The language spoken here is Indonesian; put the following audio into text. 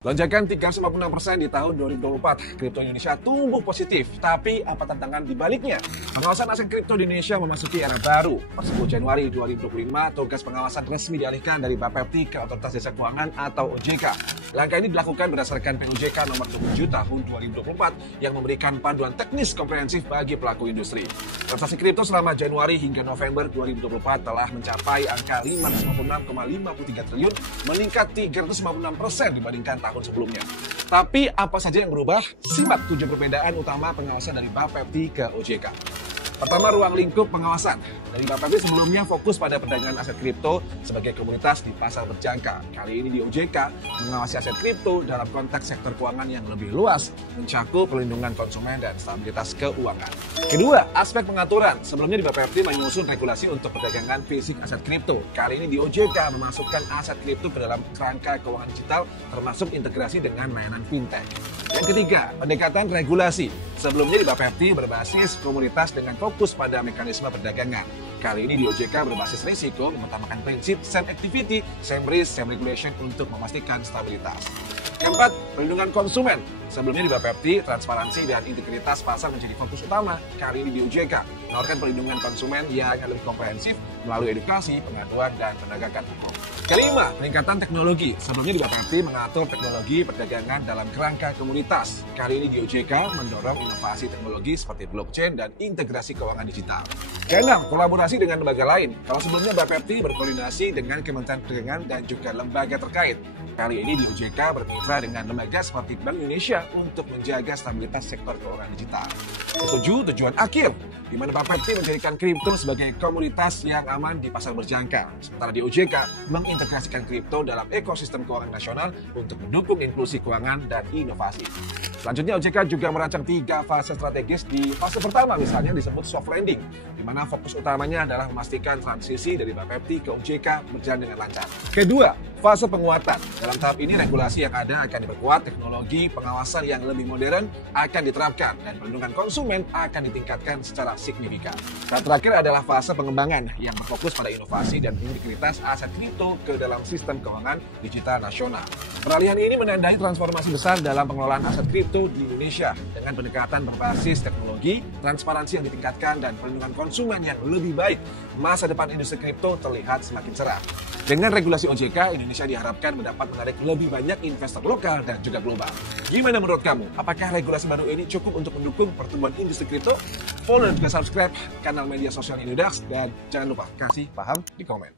Lonjakan 356% di tahun 2024, kripto Indonesia tumbuh positif. Tapi apa tantangan di baliknya? Pengawasan aset kripto di Indonesia memasuki era baru. Per 10 Januari 2025, tugas pengawasan resmi dialihkan dari Bapepti ke Otoritas Jasa Keuangan atau OJK. Langkah ini dilakukan berdasarkan POJK nomor 27 tahun 2024 yang memberikan panduan teknis komprehensif bagi pelaku industri. Transaksi kripto selama Januari hingga November 2024 telah mencapai angka 556,53 triliun, meningkat 356% dibandingkan tahun sebelumnya. Tapi apa saja yang berubah? Simak 7 perbedaan utama pengawasan dari Bapepti ke OJK. Pertama, ruang lingkup pengawasan. Dari Bapepti sebelumnya fokus pada perdagangan aset kripto sebagai komoditas di pasar berjangka. Kali ini di OJK mengawasi aset kripto dalam konteks sektor keuangan yang lebih luas, mencakup perlindungan konsumen dan stabilitas keuangan. Kedua, aspek pengaturan. Sebelumnya di Bapepti menyusun regulasi untuk perdagangan fisik aset kripto. Kali ini di OJK memasukkan aset kripto ke dalam kerangka keuangan digital, termasuk integrasi dengan layanan fintech. Yang ketiga, pendekatan regulasi. Sebelumnya di Bapepti berbasis komoditas dengan fokus pada mekanisme perdagangan. Kali ini di OJK berbasis risiko, mengutamakan prinsip same activity, same risk, same regulation untuk memastikan stabilitas. Keempat, perlindungan konsumen. Sebelumnya di Bapepti, transparansi dan integritas pasar menjadi fokus utama. Kali ini di OJK, menawarkan perlindungan konsumen yang lebih komprehensif melalui edukasi, pengaduan, dan penegakan hukum. Kelima, peningkatan teknologi. Sebelumnya di Bapepti mengatur teknologi perdagangan dalam kerangka komunitas. Kali ini di OJK mendorong inovasi teknologi seperti blockchain dan integrasi keuangan digital. Keenam, kolaborasi dengan lembaga lain. Kalau sebelumnya Bapepti berkoordinasi dengan Kementerian Perdagangan dan juga lembaga terkait. Kali ini di OJK bermitra dengan lembaga seperti Bank Indonesia untuk menjaga stabilitas sektor keuangan digital. Ketujuh, tujuan akhir, di mana Bapepti menjadikan kripto sebagai komoditas yang aman di pasar berjangka. Sementara di OJK mengintegrasikan kripto dalam ekosistem keuangan nasional untuk mendukung inklusi keuangan dan inovasi. Selanjutnya OJK juga merancang 3 fase strategis. Di fase pertama misalnya disebut soft landing, di mana fokus utamanya adalah memastikan transisi dari Bapepti ke OJK berjalan dengan lancar. Kedua, fase penguatan. Dalam tahap ini regulasi yang ada akan diperkuat, teknologi pengawasan yang lebih modern akan diterapkan, dan perlindungan konsumen akan ditingkatkan secara signifikan. Dan terakhir adalah fase pengembangan yang berfokus pada inovasi dan integritas aset kripto ke dalam sistem keuangan digital nasional. Peralihan ini menandai transformasi besar dalam pengelolaan aset kripto di Indonesia dengan pendekatan berbasis teknologi, transparansi yang ditingkatkan, dan perlindungan konsumen yang lebih baik. Masa depan industri kripto terlihat semakin cerah. Dengan regulasi OJK, Indonesia diharapkan mendapat menarik lebih banyak investor lokal dan juga global. Gimana menurut kamu? Apakah regulasi baru ini cukup untuk mendukung pertumbuhan industri kripto? Follow dan juga subscribe kanal media sosial Indodax, dan jangan lupa kasih paham di komen.